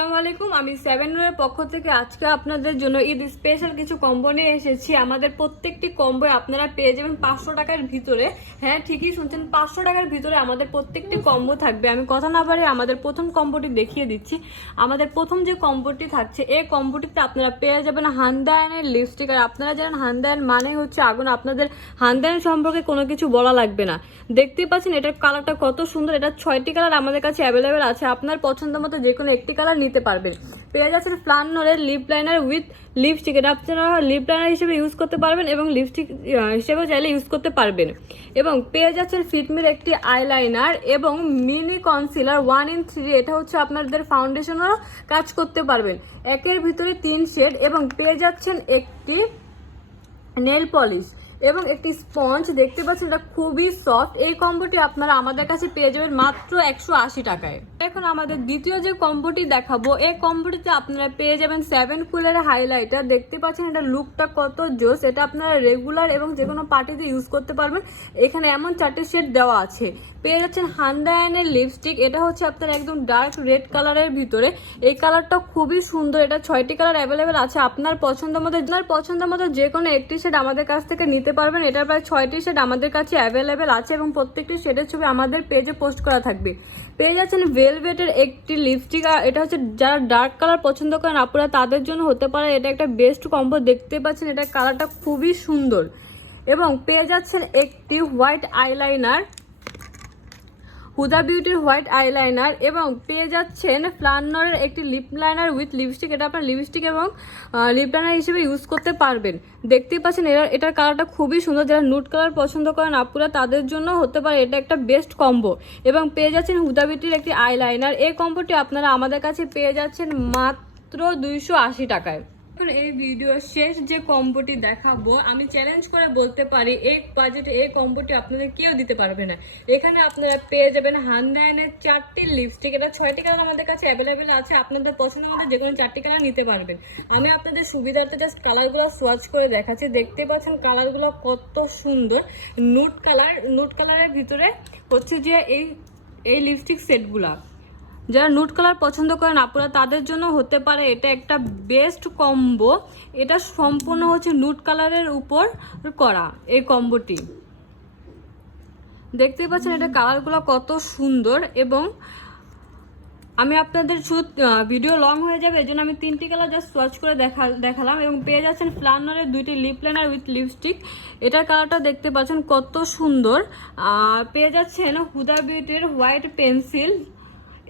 আসসালামু আলাইকুম। আমি সেভেন এর পক্ষ থেকে আজকে আপনাদের জন্য ঈদ স্পেশাল কিছু কম্বো নিয়ে এসেছি। আমাদের প্রত্যেকটি কম্বো আপনারা পেয়ে যাবেন পাঁচশো টাকার ভিতরে। হ্যাঁ ঠিকই শুনছেন, পাঁচশো টাকার ভিতরে আমাদের প্রত্যেকটি কম্বো থাকবে। আমি কথা না পারে আমাদের প্রথম কম্বোটি দেখিয়ে দিচ্ছি। আমাদের প্রথম যে কম্বোটি থাকছে, এই কম্বোটিতে আপনারা পেয়ে যাবেন হান্দায়নের লিপস্টিক আর আপনারা জানেন, হান্দায়ন মানে হচ্ছে আগুন। আপনাদের হান্দায়ন সম্পর্কে কোনো কিছু বলা লাগবে না। দেখতেই পাচ্ছেন, এটার কালারটা কত সুন্দর। এটা ছয়টি কালার আমাদের কাছে অ্যাভেলেবেল আছে। আপনার পছন্দ মতো যে কোনো একটি কালার নিতে পারবেন। পেয়ে যাচ্ছেন ফ্লান্নরের লিপ লাইনার উইথ লিপস্টিক এটা আপনারা লিপ লাইনার হিসেবে ইউজ করতে পারবেন এবং লিপস্টিক হিসেবেও চাইলে ইউজ করতে পারবেন। এবং পেয়ে যাচ্ছেন ফিটমির একটি আইলাইনার এবং mini concealer one in three এটা হচ্ছে আপনাদের ফাউন্ডেশনেরও কাজ করতে পারবেন। একের ভিতরে তিন শেড এবং পেয়ে যাচ্ছেন একটি নেল পলিশ এবং একটি স্পঞ্জ, দেখতে পাচ্ছেন এটা খুবই সফট। এই কম্বোটি আপনারা আমাদের কাছে পেয়ে যাবেন মাত্র একশো আশি টাকায়। এখন আমাদের দ্বিতীয় যে কম্বোটি দেখাবো, এই কম্বোটিতে আপনারা পেয়ে যাবেন সেভেন কুলের হাইলাইটার দেখতে পাচ্ছেন এটা লুকটা কত জোস, এটা আপনারা রেগুলার এবং যে কোনো পার্টিতে ইউজ করতে পারবেন। এখানে এমন চারটে শেড দেওয়া আছে। পেয়ে যাচ্ছেন হান্ডায়ানের লিপস্টিক এটা হচ্ছে আপনার একদম ডার্ক রেড কালারের ভিতরে। এই কালারটা খুবই সুন্দর। এটা ছয়টি কালার অ্যাভেলেবেল আছে। আপনার পছন্দ মতো, আপনার পছন্দ মতো যে কোনো একটি শেড আমাদের কাছ থেকে নিতে পারবেন, এটার প্রায় ছয়টি শেড আমাদের কাছে অ্যাভেলেবেল আছে এবং প্রত্যেকটি শেডের ছবি আমাদের পেজে পোস্ট করা থাকবে। পেয়ে যাচ্ছেন ভেলভেটের একটি লিপস্টিক আর এটা হচ্ছে যারা ডার্ক কালার পছন্দ করেন আপনারা তাদের জন্য হতে পারে এটা একটা বেস্ট কম্বো দেখতে পাচ্ছেন এটার কালারটা খুবই সুন্দর। এবং পেয়ে যাচ্ছেন একটি হোয়াইট আইলাইনার হুদা বিউটির হোয়াইট আইলাইনার এবং পেয়ে যাচ্ছেন ফ্লান্নরের একটি লিপ লাইনার উইথ লিপস্টিক। এটা আপনার লিপস্টিক এবং লিপ লাইনার হিসেবে ইউজ করতে পারবেন। দেখতেই পাচ্ছেন এটার এটার কালারটা খুবই সুন্দর। যারা নুট কালার পছন্দ করেন আপুরা, তাদের জন্য হতে পারে এটা একটা বেস্ট কম্বো এবং পেয়ে যাচ্ছেন হুদা বিউটির একটি আইলাইনার। এই কম্বোটি আপনারা আমাদের কাছে পেয়ে যাচ্ছেন মাত্র দুইশো আশি টাকায়। এখন এই ভিডিও শেষ যে কম্বোটি দেখাবো, আমি চ্যালেঞ্জ করে বলতে পারি, এই বাজেটে এই কম্বোটি আপনাদের কেউ দিতে পারবে না। এখানে আপনারা পেয়ে যাবেন হান্ডায়নের চারটি লিপস্টিক এটা ছয়টি কালার আমাদের কাছে অ্যাভেলেবেল আছে, আপনাদের পছন্দ মতো যে কোনো চারটি কালার নিতে পারবেন। আমি আপনাদের সুবিধার্থে জাস্ট কালারগুলো সোয়াচ করে দেখাচ্ছি। দেখতে পাচ্ছেন কালারগুলো কত সুন্দর। নুট কালার নুট কালারের ভিতরে হচ্ছে যে এই এই লিপস্টিক সেটগুলা যারা নুট কালার পছন্দ করেন আপুরা, তাদের জন্য হতে পারে এটা একটা বেস্ট কম্বো এটা সম্পূর্ণ হচ্ছে নুট কালারের উপর করা এই কম্বোটি দেখতেই পাচ্ছেন এটা কালারগুলো কত সুন্দর এবং আমি আপনাদের শুধু ভিডিও লং হয়ে যাবে এই আমি তিনটি কালার জাস্ট সোয়াচ করে দেখা, দেখালাম এবং পেয়ে যাচ্ছেন ফ্লানারের দুইটি লিপ লাইনার উইথ লিপস্টিক এটার কালারটা দেখতে পাচ্ছেন কত সুন্দর। আর পেয়ে যাচ্ছেন হুদা বিউটির হোয়াইট পেন্সিল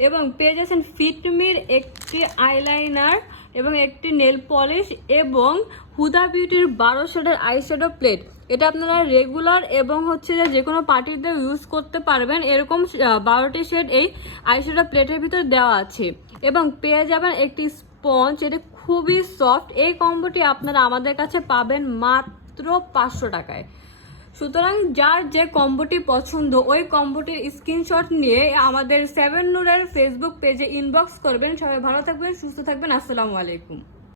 এবং পেয়ে যাচ্ছেন ফিটমির একটি আইলাইনার এবং একটি নেল পলিশ এবং হুদা বিউটির বারো শেডের আইশ্যাডো প্লেট। এটা আপনারা রেগুলার এবং হচ্ছে যে যে কোনো পার্টিতে ইউজ করতে পারবেন। এরকম বারোটি শেড এই আইশ্যাডো প্লেটের ভিতর দেওয়া আছে। এবং পেয়ে যাবেন একটি স্পঞ্জ, এটা খুবই সফট। এই কম্বোটি আপনারা আমাদের কাছে পাবেন মাত্র পাঁচশো টাকায়। সুতরাং যার যে কম্বোটি পছন্দ, ওই কম্বোটির স্ক্রিনশট নিয়ে আমাদের সেভেন নুরের ফেসবুক পেজে ইনবক্স করবেন। সবাই ভালো থাকবেন, সুস্থ থাকবেন। আসসালামু আলাইকুম।